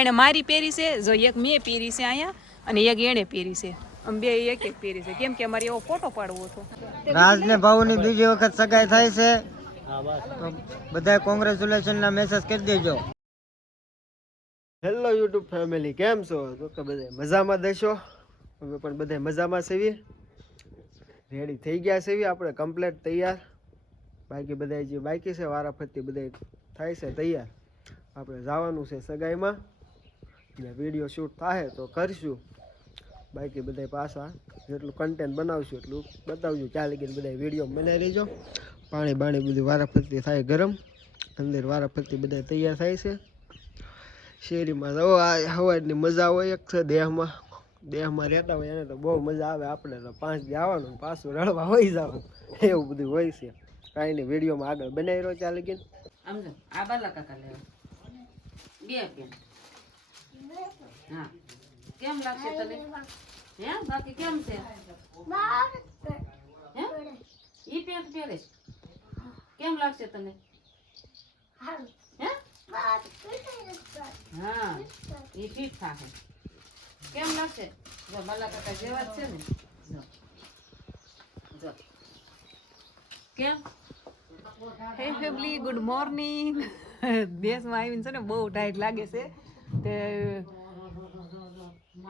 એણે મારી પહેરી છે જો એક મેં પહેરી છે અહીંયા અને એક એણે પહેરી છે. અમે બે એક એક પહેરી છે. કેમ કે અમારે એવો ફોટો પાડવો હતો. રાજને ભાવની બીજી વખત સગાઈ થાય છે તો બધા કોંગ્રેચ્યુલેશન ના મેસેજ કરી દેજો. હેલો યુટ્યુબ ફેમિલી કેમ છો? તો કે બધા મજામાં દેશો અમે પણ બધા મજામાં સેવી રેડી થઈ ગયા સેવી આપણે કમ્પ્લેટ તૈયાર. બાકી બધા જે બાકી છે વારાફરતી બધા થાય છે તૈયાર. આપણે જવાનું છે સગાઈમાં. ને વીડિયો શૂટ થાય તો કરીશું. બાકી બધા પાછા જેટલું કન્ટેન્ટ બનાવશું એટલું બતાવજો ચાલી ગઈ બધા વીડિયો બનાવી લેજો પાણી બાણી બધું વારાફરતી થાય ગરમ. અંદર વારાફરતી બધા તૈયાર થાય છે. શેરીમાં તો આ હવાની મજા હોય એક છે દેહમાં. દેહમાં રહેતા હોય એને તો બહુ મજા આવે. આપણે તો પાંચ દી આવવાનું, પાછું રડવા હોય જવાનું એવું બધું હોય છે. કાંઈ નહીં વિડીયોમાં આગળ બનાવી રહ્યો ચાલી ગઈ આમ આ બાલા કાકા લેવા. બે હા. કેમ લાગશે તને? હે? બાકી કેમ છે? હે? ઈ પેન્ટ પહેરે. કેમ લાગશે તને? હે? હા. ઈ ફીટ થાશે કેમ લાગશે? જો બાલા કાકા જેવા જ છે ને. જો. જો. કેમ? હે ફેમિલી ગુડ મોર્નિંગ દેશમાં આવીને છે ને બહુ ટાઈટ લાગે છે. તે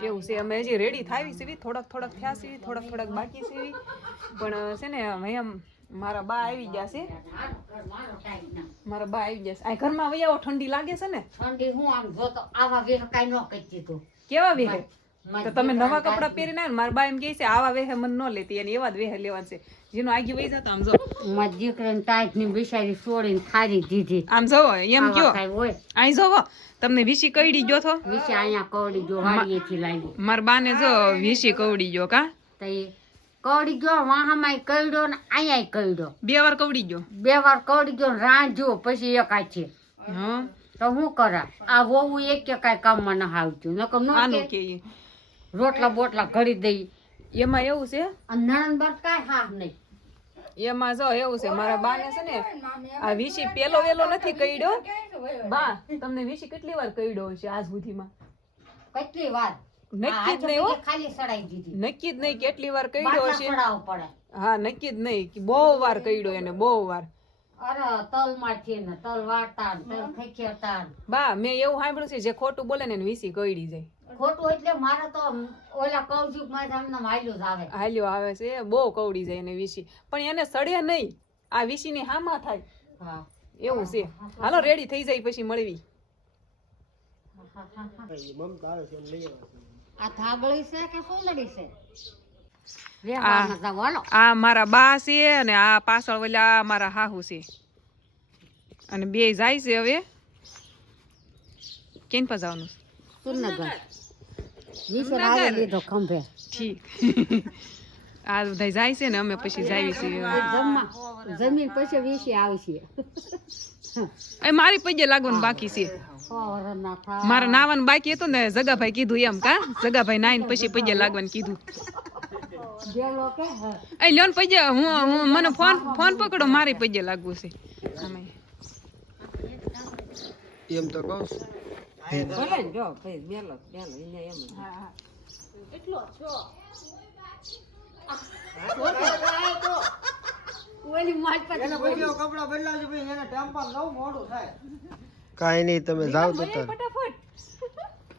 કેવું છે અમે હજી રેડી થાવી સીવી થોડાક થોડાક થયા સીવી થોડાક થોડાક બાકી સીવી. પણ છે ને અહીંયા મારા બા આવી ગયા છે. મારા બા આવી ગયા છે. આ ઘરમાં વૈયાઓ ઠંડી લાગે છે ને? ઠંડી હું આમ જોતો આવા વેહ કાંઈ ન કહી દીધું કેવા વેહ? તો તમે નવા કપડાં પહેરીને આવ્યા ને મારા બા એમ કહે છે આવા વેહે મન ન લેતી અને એવા જ વેહે લેવાના છે. જેનો આગી વહી જતો આમ જો. મારી દીકરાને ટાઈટની બિચારી છોડીને ખારી દીધી. આમ જો એમ કયો. અહીં જોવો તમને વીસી કવડી ગયો થો વિશે અહીંયા કવડી જો વાડીએથી લાવી. મારા બાને જો વીસી કવડી ગયો કા? તઈ કવડી ગયો વાહામાં કવડ્યો ને અહીંયા કવડ્યો. બે વાર કવડી ગયો? બે વાર કવડી ગયો રાંધ્યો પછી એક છે હા. તો હું કરા? આ વહુ એક કે કાંઈ કામમાં ન આવતું નકમ ન કે. રોટલા બોટલા ઘડી દઈ. એમાં એવું છે? નણંદ બાર કાંઈ હાથ નહીં. એમાં જો એવું છે મારા બાને છે ને આ વિશી પેલો વેલો નથી કઈડ્યો બા તમને વિશી કેટલી વાર કહીડ્યો છે આજ સુધીમાં? કેટલી વાર? નક્કી જ નહીં હો. ખાલી સડાઈ દીધી. નક્કી જ નહીં કેટલી વાર કઈડ્યો હશે? છે હા નક્કી જ નહીં કે બહુ વાર કઈડ્યો એને બહુ વાર. અરે તલ માઠી ને તલ વાળતા તલ ખેખેતા બા મેં એવું સાંભળ્યું છે જે ખોટું બોલે ને વિશી વીસી કઈડી જાય. ખોટું એટલે મારે તો ઓલા કવજુગમાં તમને માયલું જ આવે. હાલ્યો આવે છે બહુ કવડી જાય એને વીસી. પણ એને સડે નહીં. આ વીસીની હામાં થાય. એવું છે. હાલો રેડી થઈ જાય પછી મળવી. આ થાબળી છે કે છે? આ મારા બા છે અને આ પાછળ ઓલા મારા હાહુ છે. અને બે જાય છે હવે. કેન પર જવાનું? સુરનગર વિશે લીધો ખંભે. ઠીક. આ બધા જાય છે ને અમે પછી જાવી છીએ. જમીન પછી વિશે આવશે. એ મારી પગે લાગવાનું બાકી છે. મારા નાવાનું બાકી હતું ને જગાભાઈ કીધું એમ કા? જગાભાઈ નાઈને પછી પગે લાગવાનું કીધું. એ લ્યોન પગે હું હું મને ફોન ફોન પકડો મારી પગે લાગવું છે. એમ તો કહું છું. ભલે ને જો ભાઈ બેલો બેલો એને એમ જ. ઓલી માર પર કપડા બદલાવજો ભાઈ એને ટેમ્પર નવું મોડું થાય. કાંઈ નહીં તમે જાઓ તો તાર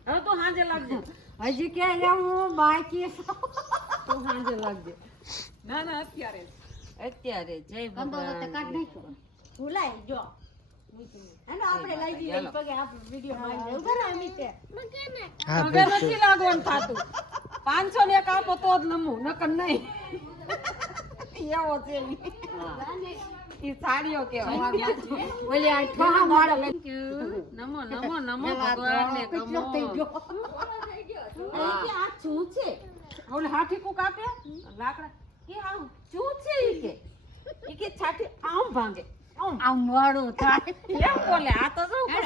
હવે તો સાંજે લાગજો. હજી કે હું બાકી તો સાંજે લાગજો. ના ના અત્યારે અત્યારે જય ભગવાન. ભૂલાય જો. હેલો આપણે લઈ જઈએ પગે આપણે વિડિયો માં ઊભા રહો અમિતે હવે નથી લાગવાનું થાતું. પાંચસો ને એક આપો તો જ નમું નકર નહીં. એવો છે ઈ. ઈ સાડીઓ કેવાય ઓલી આ ઠોહા મારે નમો નમો નમો ભગવાનને કમો થઈ ગયો. આ શું છે? ઓલે હાથી કુક આપે? લાકડા. કે આવું શું છે ઈ કે? ઈ કે છાતી આમ ભાંગે. આમ. આમ થાય. એમ બોલે આ તો જો ઉપર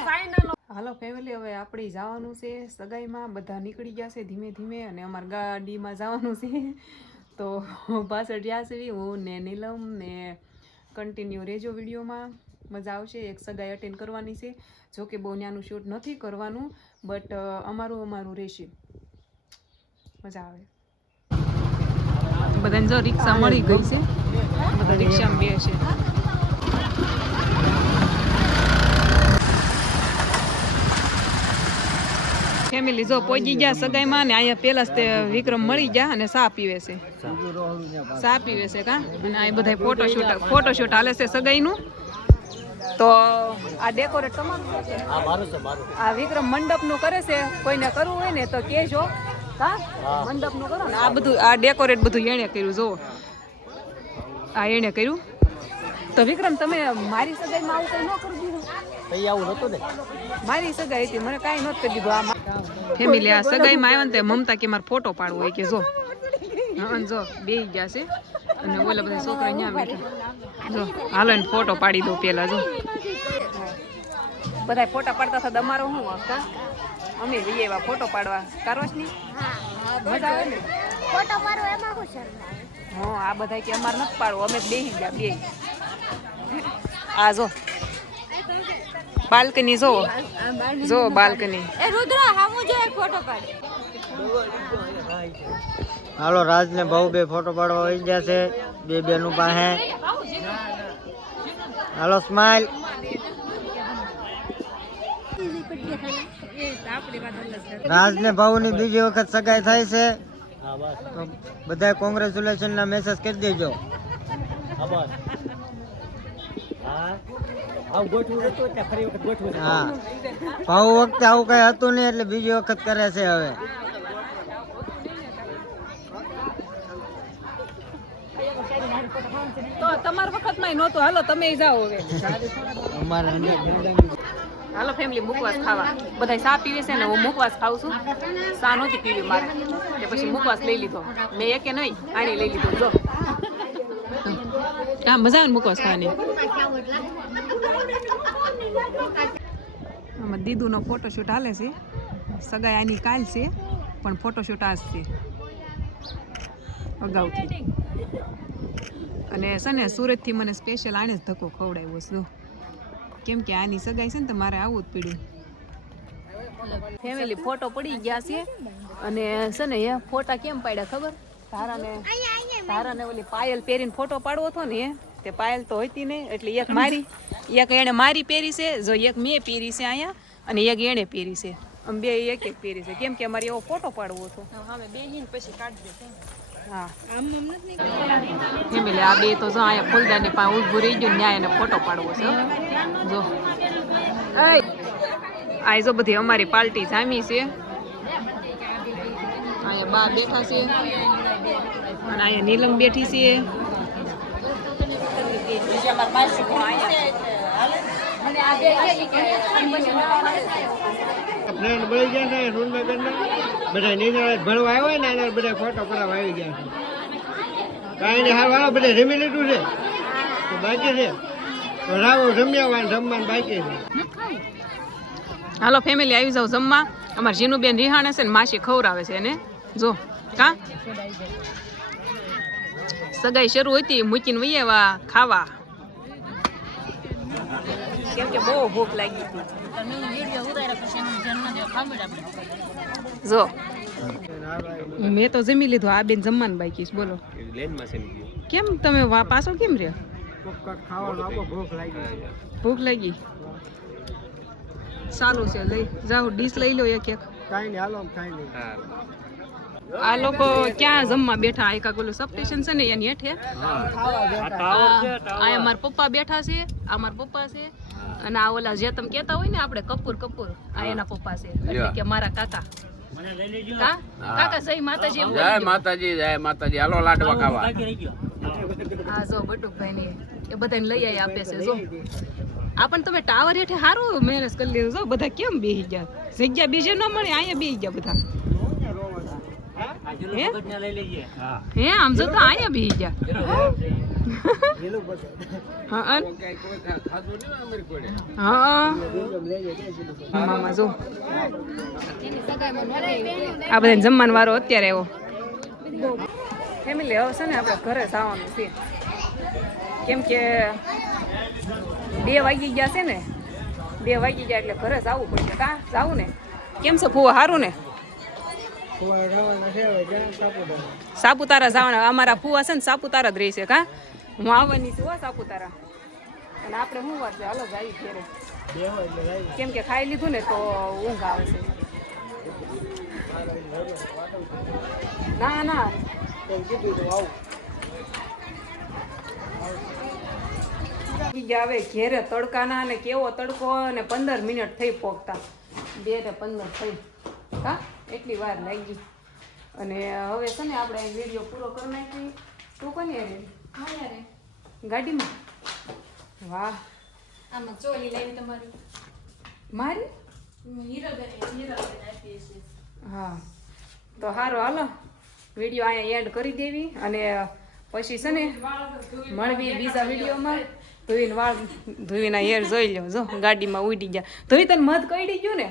હાલો ફેમિલી હવે આપણે જવાનું છે સગાઈમાં. બધા નીકળી ગયા છે ધીમે ધીમે અને અમારે ગાડીમાં જવાનું છે. તો પાછળ જ્યાં છે હું ને નીલમ ને કન્ટિન્યુ રહેજો વિડીયોમાં. મજા આવશે. એક સગાઈ અટેન્ડ કરવાની છે. જો કે બહુ ત્યાંનું શૂટ નથી કરવાનું બટ અમારું અમારું રહેશે. મજા આવે. બધાને જો રિક્ષા મળી ગઈ છે. બધા રિક્ષામાં બે છે ફેમિલી જો પહોંચી ગયા સગાઈમાં ને અહીંયા પેલા તે વિક્રમ મળી ગયા અને સા પીવે છે. સા પીવે છે કા? અને આ બધા ફોટોશૂટ ફોટોશૂટ હાલે છે સગાઈનું. તો આ ડેકોરેટ તમારું આ વિક્રમ મંડપનું કરે છે? કોઈને કરવું હોય ને તો કહેજો. હા. મંડપનું કરો ને. આ બધું આ ડેકોરેટ બધું એણે કર્યું જો આ એણે કર્યું. તો વિક્રમ તમે મારી સગાઈમાં આવું કઈ ન કરી? દીધું આવું નતું ને? મારી સગાઈ હતી મને કાંઈ નહોતું કરી દીધું આ ફેમિલી આ સગાઈમાં આવ્યા ને તે મમતા કે મારે ફોટો પાડવો હોય કે જો. હા જો બે ગયા છે. અને ઓલા બધા છોકરા અહીંયા બેઠા જો હાલો ને ફોટો પાડી દો પેલા જો. બધા ફોટા પાડતા હતા તમારો શું વાંક, અમે જઈએ એવા ફોટો પાડવા. કારોશની? મજા આવે ને? ફોટો પાડો એમાં શું શરમ આવે? હા આ બધા કે અમારે નથી પાડવું અમે બે ગયા બે આ જો. બાલ્કની જો જો બાલ્કની એ રુદ્ર હામું જો એક ફોટો પાડે હાલો રાજને બહુ બે ફોટો પાડવા આવી ગયા છે. બે બેનું પાસે હાલો સ્માઈલ રાજને ભાઉની બીજી વખત સગાઈ થાય છે. તો બધા કોંગ્રેચ્યુલેશન ના મેસેજ કરી દેજો. હા. ભાઉ વખતે આવું કઈ હતું નહીં એટલે બીજી વખત કરે છે હવે. તો તમારા વખતમાં નહોતું. હાલો તમે જાઓ હવે. અમારે હાલો ફેમિલી મુકવાસ ખાવા. બધા ચા પીવે છે ને હું મુકવાસ ખાઉં છું. ચા નહોતી પીવી મારે. તે પછી મુકવાસ લઈ લીધો. મેં એકે નહીં આને લઈ લીધો. જો. હા મજા આવે ને મુકવાસ ખાવાની. આમાં દીદુનો ફોટોશૂટ હાલે છે. સગાઈ આની કાલ છે પણ ફોટોશૂટ આજ છે. અગાઉથી. અને છે ને સુરતથી મને સ્પેશિયલ આને જ ધક્કો ખવડાવ્યો છે કેમ કે આની સગાઈ છે ને તો મારે આવવું જ પડ્યું. ફેમિલી ફોટો પડી ગયા છે. અને છે ને એ ફોટા કેમ પાડ્યા ખબર? તારાને તારાને ઓલી પાયલ પહેરીને ફોટો પાડવો હતો ને તે પાયલ તો હતી નહીં એટલે એક મારી એક એણે મારી પહેરી છે જો એક મેં પહેરી છે અહીંયા અને એક એણે પહેરી છે. અમે બે એક એક પહેરી છે. કેમ કે અમારે એવો ફોટો પાડવો હતો. હા બે તો જો અહીંયા ફૂલદાની પાસે ઊભું રહી ગયું ન્યાય એને ફોટો પાડવો છે. જો. આ જો બધી અમારી પાર્ટી જામી છે. અહીંયા બા બેઠા છે અને અહીંયા નીલમ બેઠી છે ફ્રેન્ડ મળી ગયા છે રૂનગરના બધા નિશાળે ભણવા આવ્યા ને એના બધા ફોટો પડાવવા આવી ગયા છે. કાંઈ નહીં હાલ વાળા બધા રમી લીધું છે. બાકી છે. રાવો રમ્યા રમવાનું બાકી છે. હાલો ફેમિલી આવી જાવ જમવા. અમારે જીનુબેન રિહાણે છે ને માસી ખવડાવે છે એને. જો કા? સગાઈ શરૂ હતી મૂકીને વહી આવ્યા ખાવા. કેમ કે બહુ ભૂખ લાગી હતી. જો. મેં તો જમી લીધું આ બેન જમવાનું બાકી છે બોલો. કેમ તમે પાછો કેમ રહ્યો? ભૂખ લાગી. ભૂખ સારું છે લઈ જાઓ ડીશ લઈ લો એક એક કાંઈ નહીં હાલો કાંઈ નહીં આ લોકો ક્યાં જમવા બેઠા? આ એકા સબ સ્ટેશન છે ને એની હેઠે. આ અમારા પપ્પા બેઠા છે આ મારા પપ્પા છે. અને આ ઓલા જે તમે કહેતા હોય ને આપણે કપૂર કપૂર આ એના પપ્પા છે. એટલે કે મારા કાકા. કાકા સહી માતાજી એમ જય માતાજી જય માતાજી. હાલો લાડવા ખાવા. હા જો બટુકભાઈ ને એ બધાને લઈ આવી આપે છે જો. આપણ તમે ટાવર હેઠે સારું મહેનત કરી લીધું જો. બધા કેમ બેસી ગયા? જગ્યા બીજે ન મળે અહીંયા બેસી ગયા બધા. હે? હે. આમ જો તો અહીંયા બેસી ગયા હા? અન? હા. મામા જો. આ બધા જમવાનો વારો અત્યારે એવો. ફેમિલી હવે છે ને આપણે ઘરે જવાનું છે. કેમ કે બે વાગી ગયા છે ને બે વાગી ગયા એટલે ઘરે જવું પડશે. કા? જવું ને. કેમ છે ફૂવા સારું ને ફુવા રવાના છે હવે જ્યાં સાપુતારા જવાના. અમારા ફુવા છે ને સાપુતારા જ રહેશે કા? હું આવવાની છું સાપુતારા. અને આપણે શું વાર છે? હાલો જ આવી ઘેરે. કેમ કે ખાઈ લીધું ને તો ઊંઘ આવે છે. ના ના. ગયા હવે ઘેરે તડકાના ને કેવો તડકો ને પંદર મિનિટ થઈ પોગતા. બે ને પંદર થઈ. હા એટલી વાર લાગી. અને હવે છે ને આપણે વીડિયો પૂરો કરી નાખી તું કોની રે ગાડીમાં? વાહ. આમાં ચોલી લાવી તમારી. મારી? હા તો સારું હાલો. વીડિયો અહીંયા એન્ડ કરી દેવી. અને પછી છે ને મળવી બીજા વિડીયોમાં. ધોઈને વાળ ધોઈને હેર જોઈ લો જો ગાડીમાં ઉડી ગયા. ધોઈ તને મધ કઈડી ગયું ને?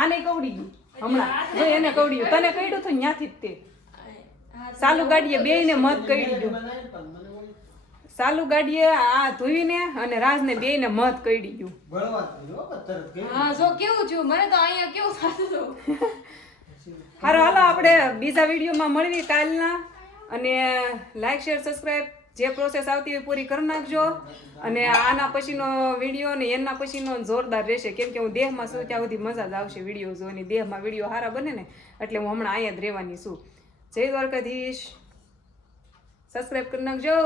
આને કવડી ગયું? હમણાં. જો એને કવડી તને કઈડું તો ન્યાથી જ તે. સાલુ ગાડીએ બેયને મધ કઈડી ગયું સાલુ ગાડીએ આ ધોઈને અને રાજને બેયને મધ કઈડી ગયું હા જો કેવું થયું? મને તો અહીંયા કેવું થતું હતું? હારો હાલો આપણે બીજા વિડીયોમાં મળવી કાલના. અને લાઈક શેર સબસ્ક્રાઈબ જે પ્રોસેસ આવતી હોય પૂરી કરી નાખજો. અને આના પછીનો વીડિયો ને એના પછીનો જોરદાર રહેશે. કેમ કે હું દેહમાં છું, ત્યાં સુધી મજા જ આવશે વીડિયો જોવાની. દેહમાં વીડિયો સારા બને ને, એટલે હું હમણાં અહીંયા જ રહેવાની છું. જય દ્વારકાધીશ. સબસ્ક્રાઈબ કરી નાખજો.